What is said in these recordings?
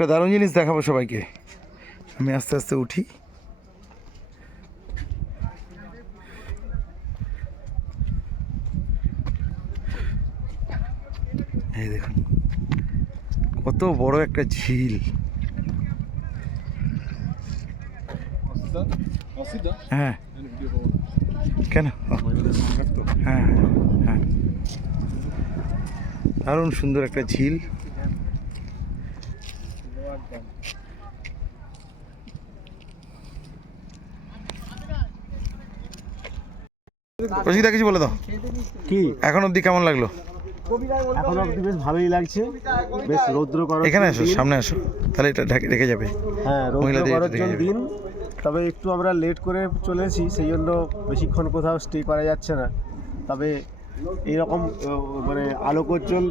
একটা দারুণ জিনিস দেখাবো সবাইকে। আমি আস্তে আস্তে উঠি। এই দেখুন, কত বড় একটা ঝিল। হ্যাঁ। কেন? হ্যাঁ হ্যাঁ। দারুণ সুন্দর একটা ঝিল। রসিদা কিছু বলে দাও। কি? এখন অবধি কেমন লাগল? এখন অবধি বেশ ভালোই লাগছে। বেশ রৌদ্র করো এখানে আসো সামনে আসো। তাহলে এটা ঢেকে রেখে যাবে। হ্যাঁ রৌদ্র করার দিন। তবে একটু আমরা লেট করে চলেছি সেই জন্য বেশিক্ষণ কোথাও স্টে করা যাচ্ছে না। তবে এইরকম আহ, মানে আলোকোজ্জ্বল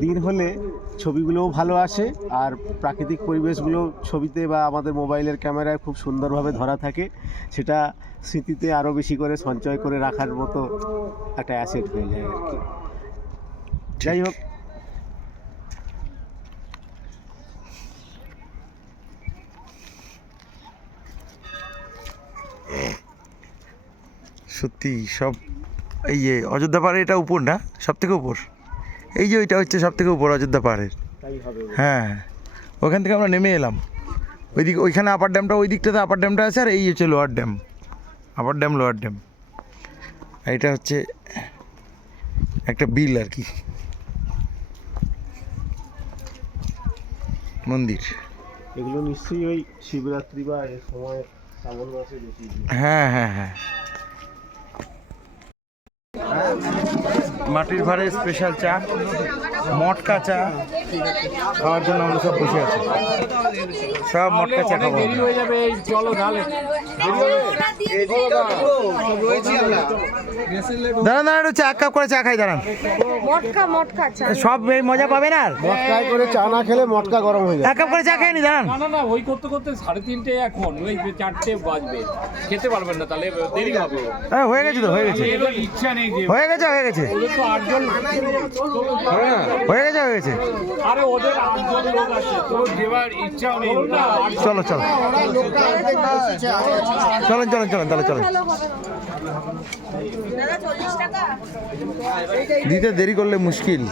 দিন হলে ছবিগুলোও ভালো আসে আর প্রাকৃতিক পরিবেশগুলো ছবিতে বা আমাদের মোবাইলের ক্যামেরায় খুব সুন্দরভাবে ধরা থাকে। সেটা স্মৃতিতে আরও বেশি করে সঞ্চয় করে রাখার মতো একটা অ্যাসেট হয়ে যায় আর কি। যাই হোক। সত্যি সব এই যে অযোধ্যা পাহাড়ে এটা উপর না? সব থেকে উপর? এই যে ওইটা হচ্ছে সব থেকে উপর অযোধ্যা পাহাড়ের। হ্যাঁ। ওখান থেকে আমরা নেমে এলাম। ওইদিকে ওইখানে আপার ড্যামটা ওই দিকটাতে আপার ড্যামটা আছে আর এই হচ্ছে lower dam upper dam lower dam এটা হচ্ছে একটা বিল আর কি। মন্দির। এগুলো নিশ্চয়ই ওই শিবরাত্রি বা এর সময় শ্রাবণ মাসে হ্যাঁ হ্যাঁ হ্যাঁ। মাটির ভাড়ে স্পেশাল চা মটকা চা খাওয়ার জন্য আমরা সব বসে আছি সব মটকা চা খাব। দাঁড়ান দাঁড়ান একটু চা কাপ করে চা খাই দাঁড়ান। মটকা মটকা চা। সব এই মজা পাবেন আর? মটকায় করে চা না খেলে মটকা গরম হয়ে যায়। এক কাপ করে চা খাই নি দাঁড়ান। না না না ওই করতে করতে সাড়ে তিনটে এখন ওই চারটে বাজবে। খেতে পারবেন না তাহলে দেরি হবে। হ্যাঁ হয়ে গেছে তো হয়ে গেছে। ইচ্ছা নেই হয়ে গেছে হয়ে গেছে। ওদের তো আটজন হ্যাঁ হয়ে গেছে হয়ে গেছে। আরে ওদের আটজন লোক আছে তো দেওয়ার ইচ্ছাও নেই। ওটা আটজন চলো চলো চলেন চলেন তাহলে চলেন। দিতে দেরি করলে মুশকিল।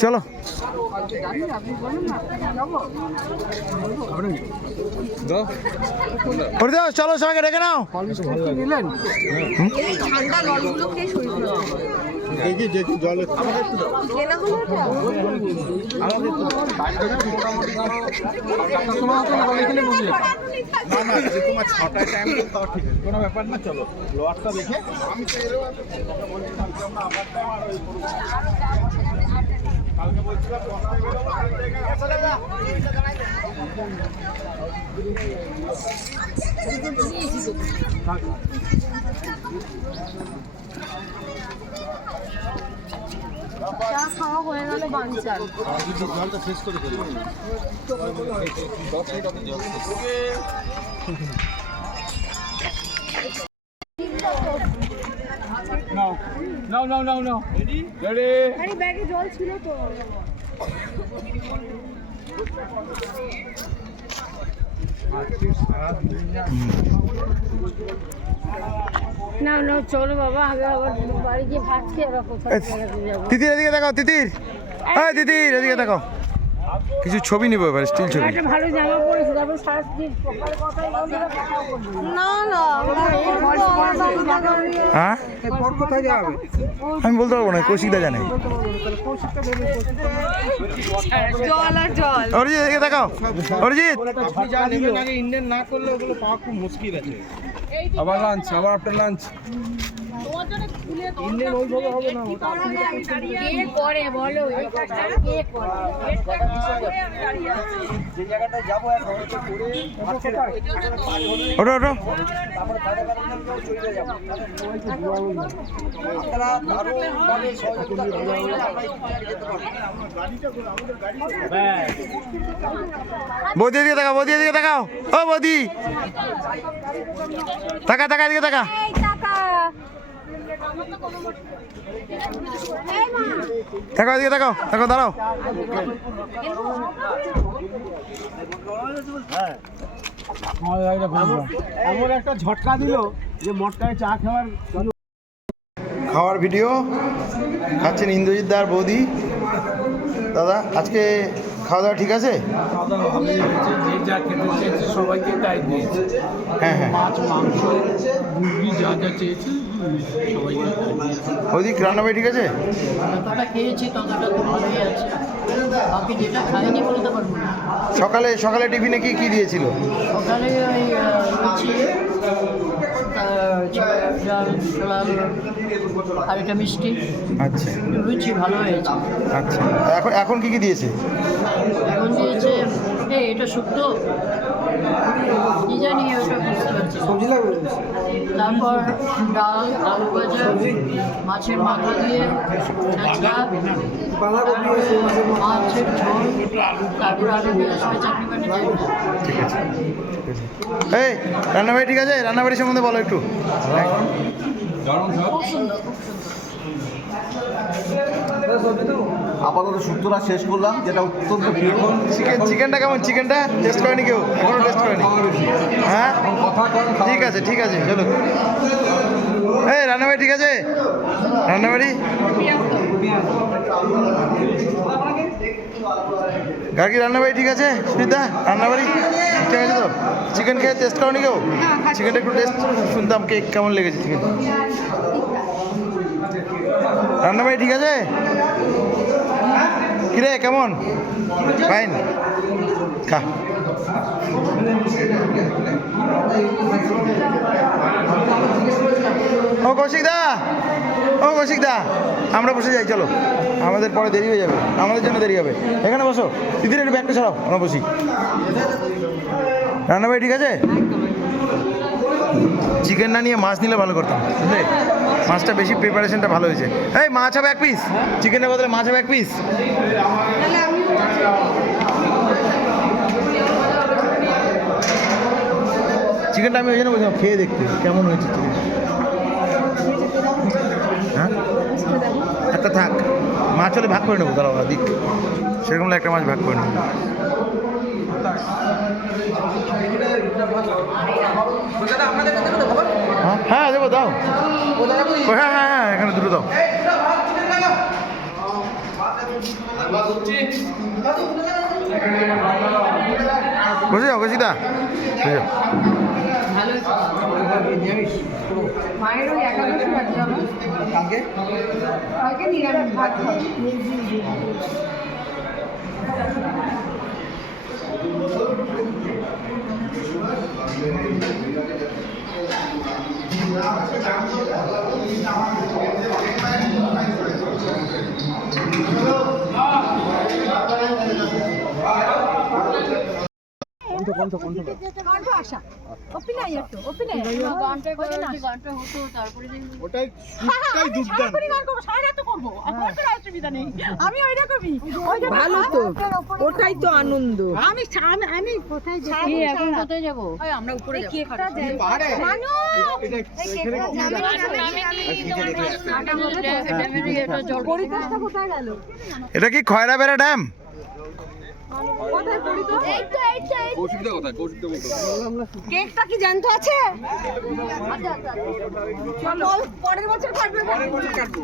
চলো। চলো সবাইকে ডেকে নাও। ঠান্ডা দেখি দেখি জলে কেনা হলো এটা? না না যে তোমার ছটায় টাইম তাও ঠিক আছে কোনো ব্যাপার না চলো লোয়ারটা দেখে আমি কালকে বলছিলাম চা খাওয়া হয়ে গেল বাঞ্চাল জলটা শেষ করে নাও নাও নাও নাও নাও রেডি রেডি আরে ব্যাগে জল ছিল তো। না না চলো বাবা আগে আবার বাড়ি গিয়ে ভাত খেয়ে আবার বেড়াতে যাব। তিতির এদিকে দেখো তিতির। হ্যাঁ তিতির এদিকে দেখাও। কিছু ছবি নিবো এবার স্টিল ছবি ভালো জামা পরেছি তারপর সারা দিন না না হ্যাঁ আমি বলতে পারব না কৌশিকদা জানে জল আর জল অরিজিৎ এদিকে দেখাও অরিজিৎ ইন্ডিয়ান না করলে ওগুলো পাওয়া খুব মুশকিল আছে আবার লাঞ্চ আবার আফটার লাঞ্চ করে ওটো বৌদি এদিকে দেখাও বৌদি এদিকে দেখাও ও বৌদি। তাকা তাকা এদিকে তাকা। দেখো এদিকে দেখো দেখো দাঁড়াও। হ্যাঁ এমন- একটা ঝটকা দিল যে মটকায় চা খাওয়ার খাওয়ার ভিডিও খাচ্ছেন ইন্দ্রজিৎ দার বৌদি। দাদা আজকে খাওয়া দাওয়া ঠিক আছে? সবাইকে তাই দিয়েছে হ্যাঁ হ্যাঁ। মাছ মাংস মুরগি যা যা চেয়েছে তাই দিয়েছে ঠিক আছে? যতটা খেয়েছি ততটা তো ভালোই আছে। বাকি যেটা খাইনি বলতে পারব না সকালে সকালে টিফিনে কি কি দিয়েছিল? সকালে ওই লুচি আর মিষ্টি। আচ্ছা। লুচি ভালো হয়েছে। আচ্ছা। এখন এখন কি কি দিয়েছে? এখন দিয়েছে এই এটা শুক্তো। বুঝতে পারছি না। তারপর ডাল আলু ভাজা মাছের মাথা দিয়ে ছাঁচড়া মাছের ঝোল তারপর আলু দিয়ে সবাই চাটনি এই রান্নাবাড়ি ঠিক আছে? রান্নাবাড়ি সম্বন্ধে বলো একটু। খুব সুন্দর খুব সুন্দর। আপাতত সূত্রটা শেষ করলাম, যেটা অত্যন্ত প্রিয়। চিকেন চিকেনটা কেমন? চিকেনটা টেস্ট করেনি কেউ? এখনও টেস্ট করেনি? হ্যাঁ? ঠিক আছে ঠিক আছে, চলো। এই, রান্নাবাড়ি ঠিক আছে? রান্নাবাড়ি? কাকি রান্নাবাড়ি ঠিক আছে? সুনিতা, রান্নাবাড়ি? ঠিক আছে তো? চিকেন খেয়ে টেস্ট করনি কেউ? চিকেনটা একটু টেস্ট শুনতাম কেক কেমন লেগেছে চিকেন রান্নাবাড়ি ঠিক আছে? কিরে কেমন? ফাইন খা। ও কৌশিক দা ও কৌশিক দা আমরা বসে যাই চলো। আমাদের পরে দেরি হয়ে যাবে আমাদের জন্য দেরি হবে। এখানে বসো দিদির একটু ব্যাগটা সরাও আমরা বসি। রান্নাবাড়ি ঠিক আছে? চিকেন না নিয়ে মাছ নিলে ভালো করতাম বুঝলে? মাছটা বেশি প্রিপারেশনটা ভালো হয়েছে। এই, মাছ হবে এক পিস চিকেনের বদলে মাছ হবে এক পিস চিকেনটা আমি ওই জন্য বলছিলাম, খেয়ে দেখতে, কেমন হয়েছে চিকেন? হ্যাঁ? একটা থাক। মাছ হলে ভাগ করে নেব, দাঁড়াও, দিক। সেরকম একটা মাছ ভাগ করে নেব। হ্যাঁ দেবো, দাও। হ্যাঁ হ্যাঁ হ্যাঁ এখানে দুটো দাও। বসে যাও, বসি দা বসে যাও। মায়ের ওই একাদশী আছে আমার কালকে নিরামিষ ভাত খাব। গানটা গানটা হতো তারপরে দেখি ওটাই সুরটাই দুর্দান্ত ভালো তো ওটাই তো আনন্দ কি এখন কোথায় যাব আমরা উপরে এটা কি খয়রা বেড়া ড্যাম কেকটা কি জানতো আছে? পরের বছর কাটবে পরের বছর কাটবো।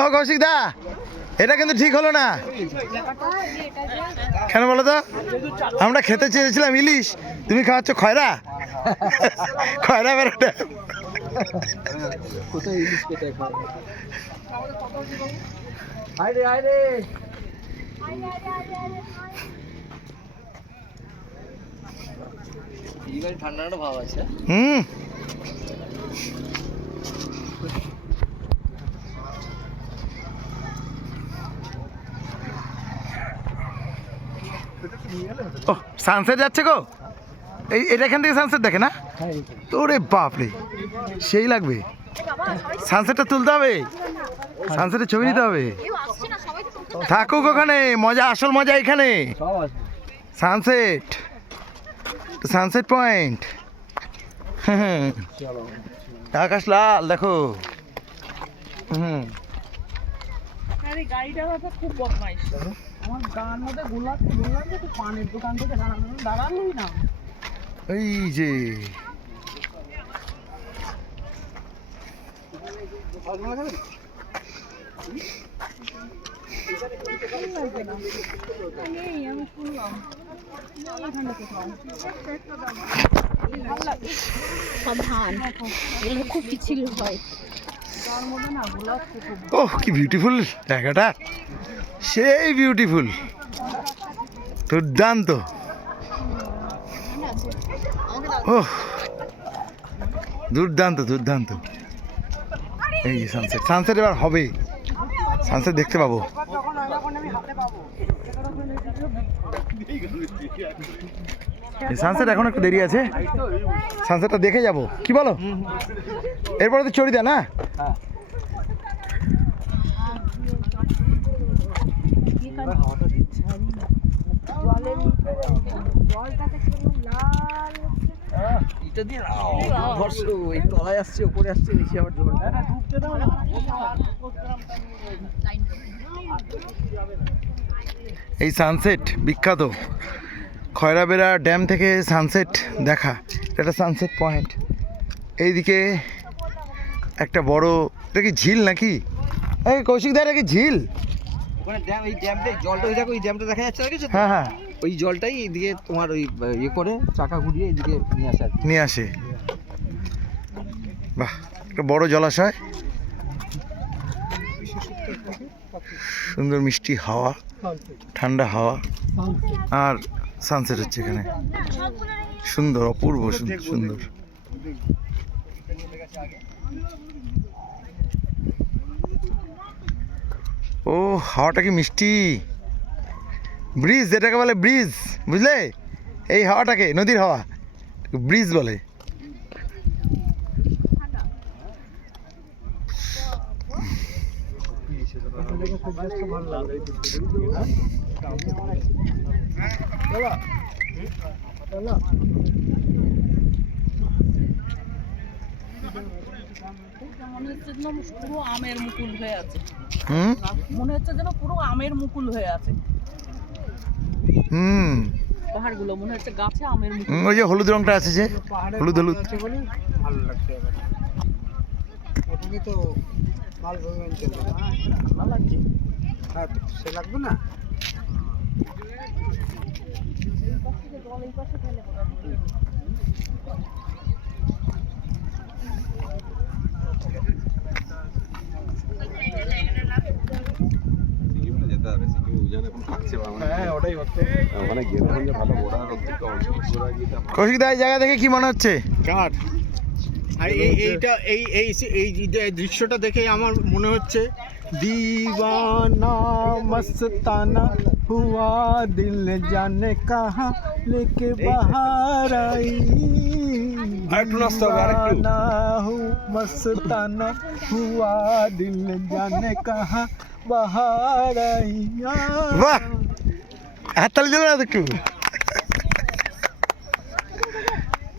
ও কৌশিক দা এটা কিন্তু ঠিক হলো না। কেন বলো তো? আমরা খেতে চেয়েছিলাম ইলিশ। তুমি খাওয়াচ্ছ খয়রা? খয়রা হুম। ও সানসেট যাচ্ছে গো? এই এটা এখান থেকে সানসেট দেখে না? ওরে বাপরে সেই লাগবে। সানসেটটা তুলতে হবে? সানসেটের ছবি নিতে হবে? থাকুক ওখানে মজা আসল মজা এখানে। সানসেট সানসেট পয়েন্ট আকাশ লাল দেখো। হুম। আরে গাড়িটার ব্যাপার খুব বদমাইশ। আমার গান মধ্যে গোলাপ বললাম যে পানের দোকান থেকে দাঁড়ানো দাঁড়ালোই না। এই যে। কি বিউটিফুল জায়গাটা। সেই বিউটিফুল দুর্দান্ত। দুর্দান্ত দুর্দান্ত। এই সানসেট সানসেট এবার হবে সানসেট দেখতে পাবো। সানসেট এখন একটু দেরি আছে। সানসেটটা দেখে যাব। কি বলো? এরপরে তো চড়িদা না? এই সানসেট বিখ্যাত। খয়রাবেড়া ড্যাম থেকে সানসেট দেখা। এটা সানসেট পয়েন্ট এইদিকে একটা বড় এটা কি ঝিল নাকি? এই কৌশিক দা এটা কি ঝিল? ওখানে ড্যাম এই ড্যামটা জলটা ওই দেখো ওই ড্যামটা দেখা যাচ্ছে? হ্যাঁ হ্যাঁ। ওই জলটাই এদিকে তোমার ওই ইয়ে করে চাকা ঘুরিয়ে এদিকে নিয়ে আসে নিয়ে আসে। বাহ একটা বড় জলাশয়। সুন্দর মিষ্টি হাওয়া ঠান্ডা হাওয়া আর সানসেট হচ্ছে এখানে। সুন্দর অপূর্ব সুন্দর সুন্দর ও, হাওয়াটা কি মিষ্টি? ব্রিজ, যেটাকে বলে ব্রিজ, বুঝলে? এই হাওয়াটাকে, নদীর হাওয়া ব্রিজ বলে। মনে হচ্ছে যেন পুরো আমের মুকুল হয়ে আছে। হুম? মনে হচ্ছে যেন পুরো আমের মুকুল হয়ে আছে। হুম। পাহাড়গুলো মনে হচ্ছে গাছে আমের মুকুল। ওই যে হলুদ রংটা আছে যে হলুদ হলুদ। ভালো লাগছে এবার। তো মাল ভ্রমণ ভালো লাগছে। হ্যাঁ সে লাগবে না? কৌশিক দা, এই জায়গা দেখে কি মনে হচ্ছে? কাঠ আর এইটা, এই এই এই দৃশ্যটা দেখে আমার মনে হচ্ছে দিওয়ানা মস্তানা হুয়া, দিল জানে কাহা, লেকে বাহার আরেকটু নাচতে হবে আরেকটু। মস্তানা হুয়া দিল জানে কাহা বাহারাইয়া। আইয়া বাহ! হাততালি দিল না একটু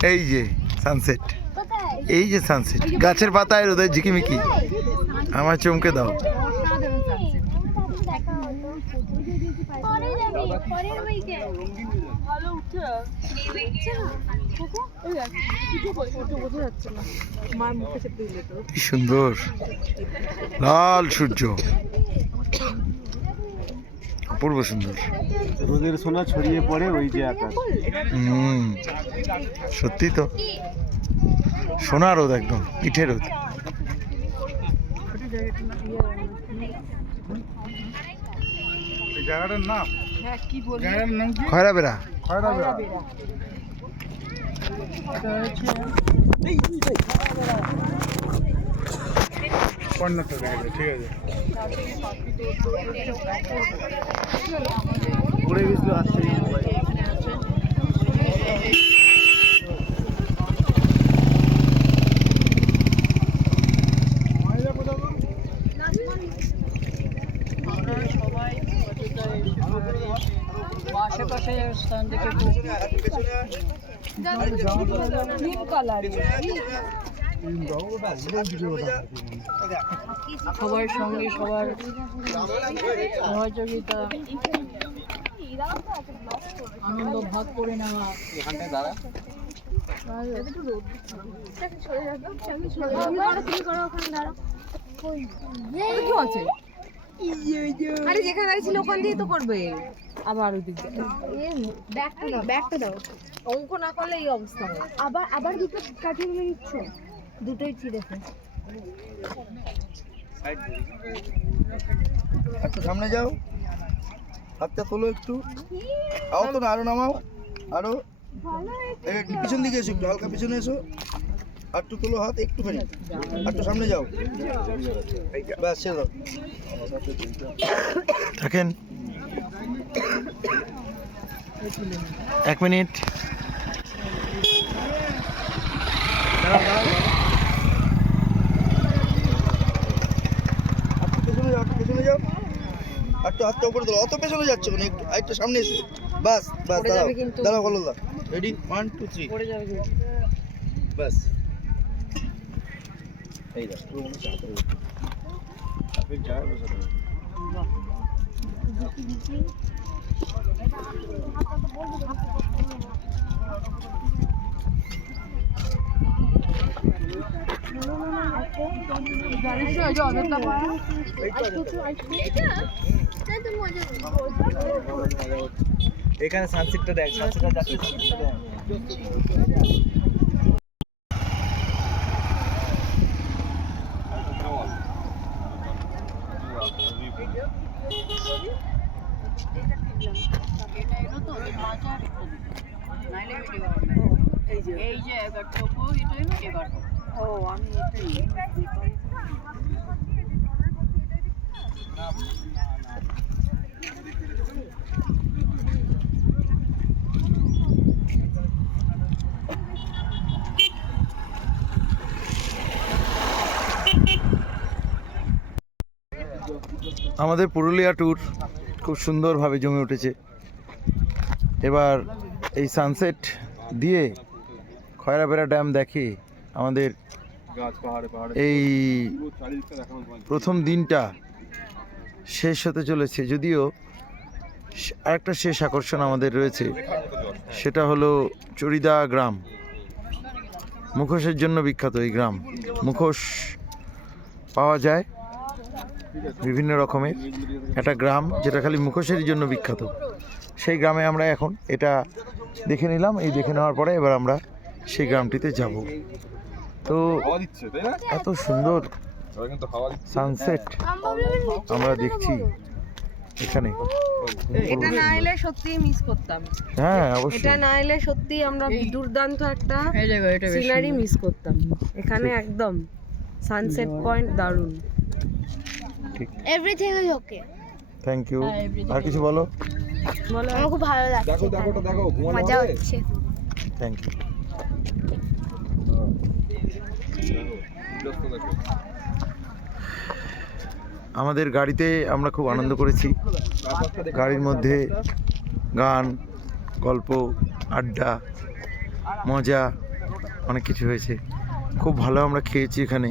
এই যে সানসেট এই যে সানসেট গাছের পাতায় রোদে ঝিকিমিকি। আমার চমকে দাও। পরের উইকেন্ড সুন্দর। লাল সূর্য। অপূর্ব সুন্দর। রোদের সোনা ছড়িয়ে পড়ে ওই যে আকাশ। হুম সত্যি তো। সোনা রোদ একদম পিঠে রোদ। জায়গাটার নাম? হ্যাঁ কি খয়রা বেড়া দেখেছে ঠিক আছে। পড়ে গেছিল হাত থেকে মোবাইল আমরা সবাই নীল কালার সবার সঙ্গে সবার সহযোগিতা আনন্দ ভাগ করে নেওয়া। কি আছে। আরে যেখানে দাঁড়িয়েছিল ওখান দিয়ে তো করবে। আবার ওই দিক ব্যাগটা দাও। অঙ্ক না করলে এই অবস্থা আবার আবার দুটো কাটিয়ে নিচ্ছ? দুটোই ছিঁড়েছে একটু সামনে যাও। হাতটা তোলো একটু। আও তো না আরও নামাও। আরও। পিছন দিকে এসো একটু হালকা পিছনে এসো। একটু তোলো হাত একটুখানি। আর একটু সামনে যাও। ব্যাস ছেড়ে দাও। থাকেন। এক মিনিট। একটু যাও একটু যাও। আর একটু হাতটা উপরে তোলো। অত পেছনে যাচ্ছ কেন? একটু আর সামনে এসো। বাস বাস দাঁড়াও। দাঁড়াও বলো দা রেডি ওয়ান টু থ্রি বাস এই দেখো পুরো মনে হাতের উপরে। আপনি যে পাহাড় এখানে সানসেটটা দেখ সানসেটটা যাচ্ছে এটা এলো তো মাছ আর একটু দিবি। নাইলে ভিডিও হবে না। এই যে এবার টোকো এটা হলো এবার ও আমি এটাই আমাদের পুরুলিয়া ট্যুর খুব সুন্দরভাবে জমে উঠেছে। এবার এই সানসেট দিয়ে খয়রাবেড়া ড্যাম দেখে আমাদের এই প্রথম দিনটা শেষ হতে চলেছে। যদিও আরেকটা শেষ আকর্ষণ আমাদের রয়েছে সেটা হলো চরিদা গ্রাম। মুখোশের জন্য বিখ্যাত এই গ্রাম। মুখোশ পাওয়া যায় বিভিন্ন রকমের। একটা গ্রাম যেটা খালি মুখোশের জন্য বিখ্যাত। সেই গ্রামে আমরা এখন এটা দেখে নিলাম। এই দেখে নেওয়ার পরে এবার আমরা সেই গ্রামটিতে যাব। তো এত সুন্দর সানসেট আমরা দেখছি এখানে। এটা না এলে সত্যি মিস করতাম। হ্যাঁ অবশ্যই। এটা না এলে সত্যি আমরা দুর্দান্ত একটা দেখো সিনারি মিস করতাম। এখানে একদম সানসেট পয়েন্ট দারুণ। Everything is okay thank you আর কিছু বলো? বলো। আমার খুব ভালো লাগছে এখানে। মজা হচ্ছে। থ্যাংক ইউ আমাদের গাড়িতে আমরা খুব আনন্দ করেছি। গাড়ির মধ্যে গান, গল্প, আড্ডা, মজা, অনেক কিছু হয়েছে। খুব ভালো আমরা খেয়েছি এখানে।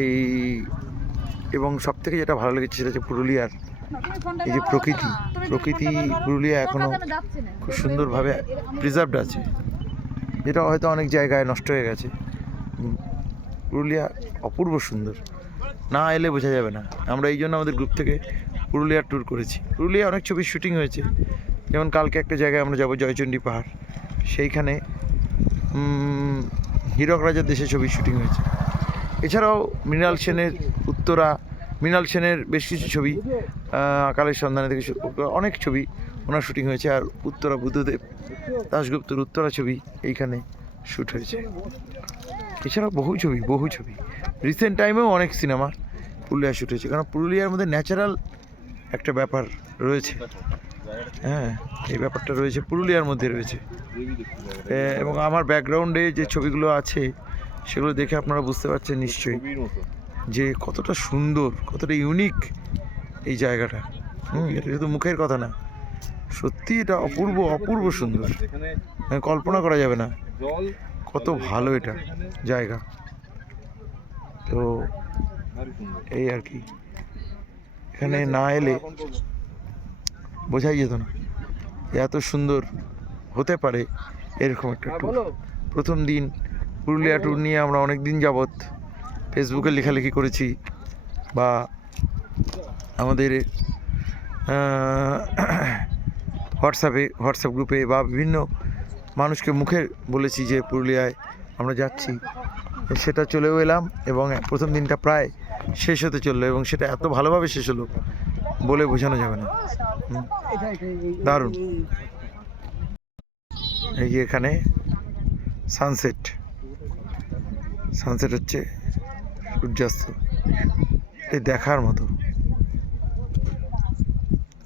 এই এবং সব থেকে যেটা ভালো লেগেছে সেটা হচ্ছে পুরুলিয়ার এই যে প্রকৃতি। প্রকৃতি পুরুলিয়া এখনও খুব সুন্দরভাবে প্রিজার্ভড আছে। যেটা হয়তো অনেক জায়গায় নষ্ট হয়ে গেছে। পুরুলিয়া অপূর্ব সুন্দর। না এলে বোঝা যাবে না। আমরা এই জন্য আমাদের গ্রুপ থেকে পুরুলিয়ার ট্যুর করেছি। পুরুলিয়া অনেক ছবির শুটিং হয়েছে। যেমন কালকে একটা জায়গায় আমরা যাব জয়চণ্ডী পাহাড়। সেইখানে হীরক রাজার দেশে ছবির শুটিং হয়েছে। এছাড়াও মৃণাল সেনের উত্তরা, মৃণাল সেনের বেশ কিছু ছবি আকালের সন্ধানে থেকে অনেক ছবি ওনার শুটিং হয়েছে। আর উত্তরা বুদ্ধদেব দাশগুপ্তর উত্তরা ছবি এইখানে শ্যুট হয়েছে। এছাড়াও বহু ছবি বহু ছবি। রিসেন্ট টাইমেও অনেক সিনেমা পুরুলিয়া শ্যুট হয়েছে। কারণ পুরুলিয়ার মধ্যে ন্যাচারাল একটা ব্যাপার রয়েছে। হ্যাঁ এই ব্যাপারটা রয়েছে পুরুলিয়ার মধ্যে রয়েছে। এবং আমার ব্যাকগ্রাউন্ডে যে ছবিগুলো আছে সেগুলো দেখে আপনারা বুঝতে পারছেন নিশ্চয়ই যে কতটা সুন্দর কতটা ইউনিক এই জায়গাটা। হুম এটা শুধু মুখের কথা না সত্যি এটা অপূর্ব অপূর্ব সুন্দর। মানে কল্পনা করা যাবে না। কত ভালো এটা জায়গা। তো এই আর কি। এখানে না এলে বোঝাই যেত না এত সুন্দর হতে পারে এরকম একটা ট্যুর প্রথম দিন পুরুলিয়া ট্যুর নিয়ে আমরা অনেক দিন যাবৎ ফেসবুকে লেখালেখি করেছি বা আমাদের হোয়াটসঅ্যাপে হোয়াটসঅ্যাপ গ্রুপে বা বিভিন্ন মানুষকে মুখে বলেছি যে পুরুলিয়ায় আমরা যাচ্ছি। সেটা চলেও এলাম এবং প্রথম দিনটা প্রায় শেষ হতে চলল এবং সেটা এত ভালোভাবে শেষ হলো বলে বোঝানো যাবে না। দারুণ। এই যে এখানে সানসেট সানসেট হচ্ছে সূর্যাস্ত। এই দেখার মতো।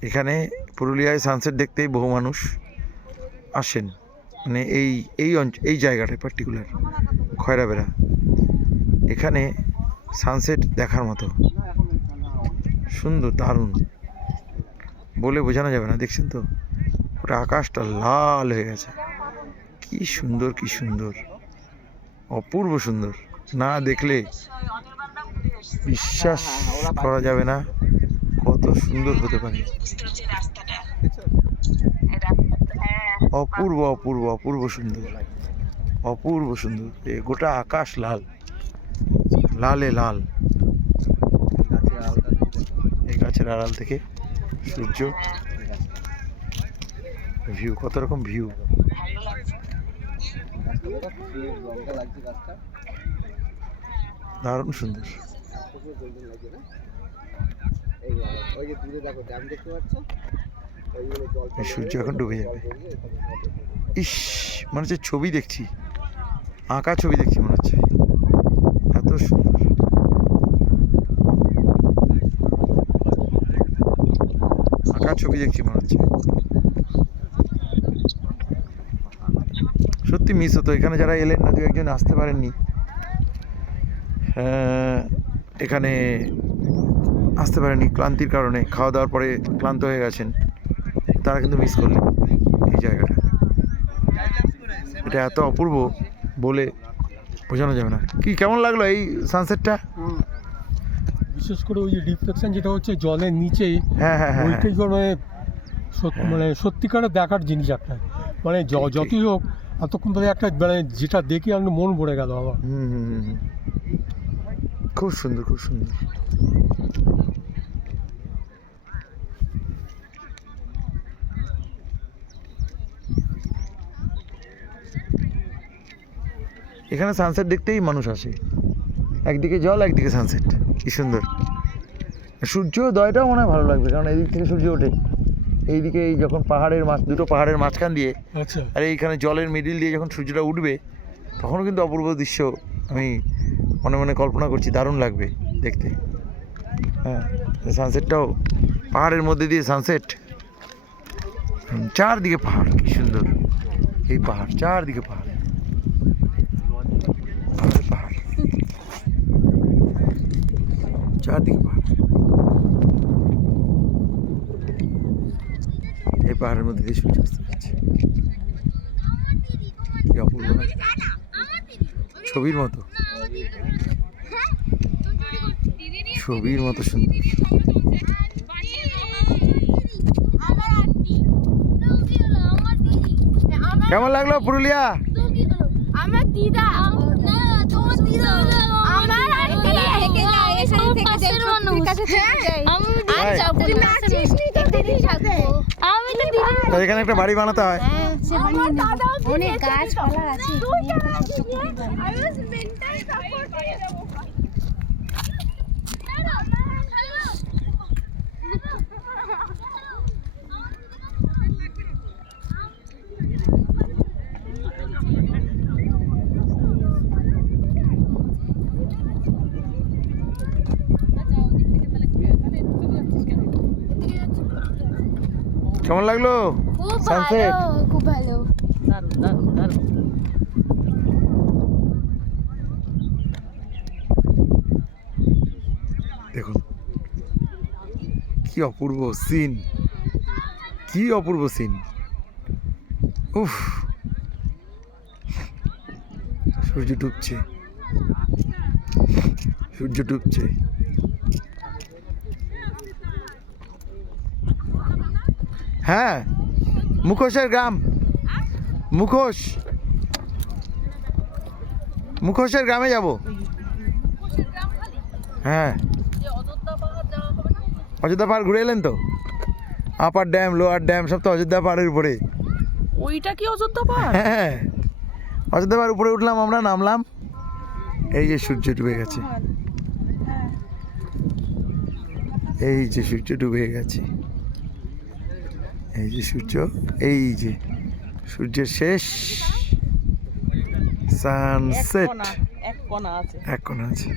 এখানে পুরুলিয়ায় সানসেট দেখতেই বহু মানুষ আসেন। মানে এই এই এই জায়গাটায় পার্টিকুলার খয়রাবেড়া। এখানে সানসেট দেখার মতো। সুন্দর, দারুণ। বলে বোঝানো যাবে না, দেখছেন তো? ওটা আকাশটা লাল হয়ে গেছে। কি সুন্দর কি সুন্দর। অপূর্ব সুন্দর। না দেখলে বিশ্বাস করা যাবে না, কত সুন্দর হতে পারে। অপূর্ব অপূর্ব অপূর্ব সুন্দর। অপূর্ব সুন্দর। এ গোটা আকাশ লাল। লালে লাল। এই গাছের আড়াল থেকে সূর্য। ভিউ, কত রকম ভিউ। দারুণ সুন্দর। এই সূর্য এখন ডুবে যাবে। ইস মনে হচ্ছে ছবি দেখছি। আঁকা ছবি দেখছি মনে হচ্ছে। এত সুন্দর। আঁকা ছবি দেখছি মনে হচ্ছে। সত্যি মিস হতো। এখানে যারা এলেন না দু একজন আসতে পারেননি। আহ, এখানে আসতে পারেনি ক্লান্তির কারণে। খাওয়া দাওয়ার পরে ক্লান্ত হয়ে গেছেন। তারা কিন্তু মিস করলেন এই জায়গাটা। এটা এত অপূর্ব বলে বোঝানো যাবে না। কি কেমন লাগল এই সানসেটটা বিশেষ করে ওই যে রিফ্লেকশন যেটা হচ্ছে জলের নিচেই হ্যাঁ হ্যাঁ হ্যাঁ ওইটাই মানে সত- মানে সত্যিকারের দেখার জিনিস একটা। মানে যতই হোক এতক্ষণ ধরে একটা মানে যেটা দেখে আমার মন ভরে গেল আমার হুম। খুব সুন্দর খুব সুন্দর। এখানে সানসেট দেখতেই মানুষ আসে। একদিকে জল একদিকে সানসেট কি সুন্দর। সূর্য দয়টাও মনে হয় ভালো লাগবে কারণ এদিক থেকে সূর্য ওঠে। এইদিকে এই যখন পাহাড়ের মাছ দুটো পাহাড়ের মাঝখান দিয়ে আচ্ছা। আর এইখানে জলের মিডিল দিয়ে যখন সূর্যটা উঠবে তখনও কিন্তু অপূর্ব দৃশ্য আমি মনে মনে কল্পনা করছি দারুণ লাগবে দেখতে। হ্যাঁ সানসেটটাও পাহাড়ের মধ্যে দিয়ে সানসেট চারদিকে পাহাড় কি সুন্দর। এই পাহাড় চারদিকে পাহাড়, পাহাড় চারদিকে পাহাড় এই পাহাড়ের মধ্যে দিয়ে সূর্যাস্ত যাচ্ছে। কি অপূর্ব ছবির মতো। ছবির মতো সুন্দর কেমন লাগল পুরুলিয়া? আমার দিদা তোমার দিদা আমার আন্টি পাশের মানুষ আমি আর যাব নাচিস নি তো দিদি যাব আমি তো দিদি তা এখানে একটা বাড়ি বানাতে হয়। অনেক গাছপালা আছে তুই কেন আমি মেন্টাল সাপোর্ট দিয়ে দেবো কেমন লাগল? খুব. ভালো খুব ভালো। দারুণ দারুণ দারুণ। দেখুন কি অপূর্ব সিন কি অপূর্ব সিন উফ। সূর্য ডুবছে। সূর্য ডুবছে। হ্যাঁ মুখোশের গ্রাম। মুখোশ। মুখোশের গ্রামে যাব। হ্যাঁ। অযোধ্যা পাহাড় ঘুরে এলেন তো? আপার ড্যাম লোয়ার ড্যাম সব তো অযোধ্যা পাহাড়ের উপরে। ওইটা কি অযোধ্যা পাহাড়? হ্যাঁ অযোধ্যা পাহাড় উপরে উঠলাম আমরা নামলাম। এই যে সূর্য ডুবে গেছে। এই যে সূর্য ডুবে গেছে। এই যে সূর্য এই যে সূর্যের শেষ সানসেট এক আছে।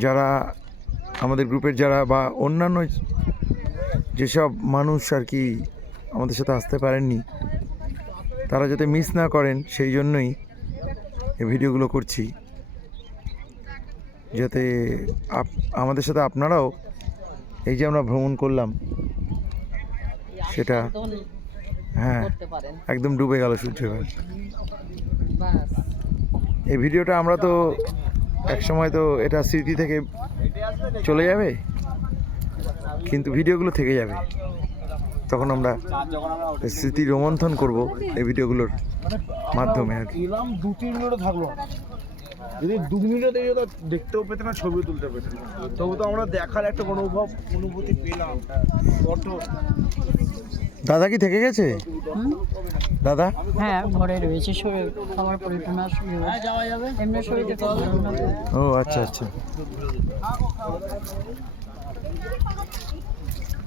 যারা আমাদের গ্রুপের যারা বা অন্যান্য যেসব মানুষ আর কি আমাদের সাথে আসতে পারেননি তারা যাতে মিস না করেন সেই জন্যই এই ভিডিওগুলো করছি যাতে আপ- আমাদের সাথে আপনারাও এই যে আমরা ভ্রমণ করলাম, সেটা হ্যাঁ একদম ডুবে গেল সূর্য এই ভিডিওটা আমরা তো এক সময় তো এটা স্মৃতি থেকে চলে যাবে, কিন্তু ভিডিওগুলো থেকে যাবে। তখন আমরা স্মৃতি রোমন্থন করব এই ভিডিওগুলোর। মাধ্যমে আর কি। এলাম দু তিন মিনিটও থাকল না। যদি দু মিনিটে যদি দেখতেও পেতে না ছবিও তুলতে পেতে না। তবু তো আমরা দেখার একটা অনুভব অনুভূতি পেলাম। ফটো দাদা কি থেকে গেছে? দাদা? হ্যাঁ ঘরে রয়েছে শরীর শুরু যাওয়া যাবে। এমনি তো। ও আচ্ছা আচ্ছা।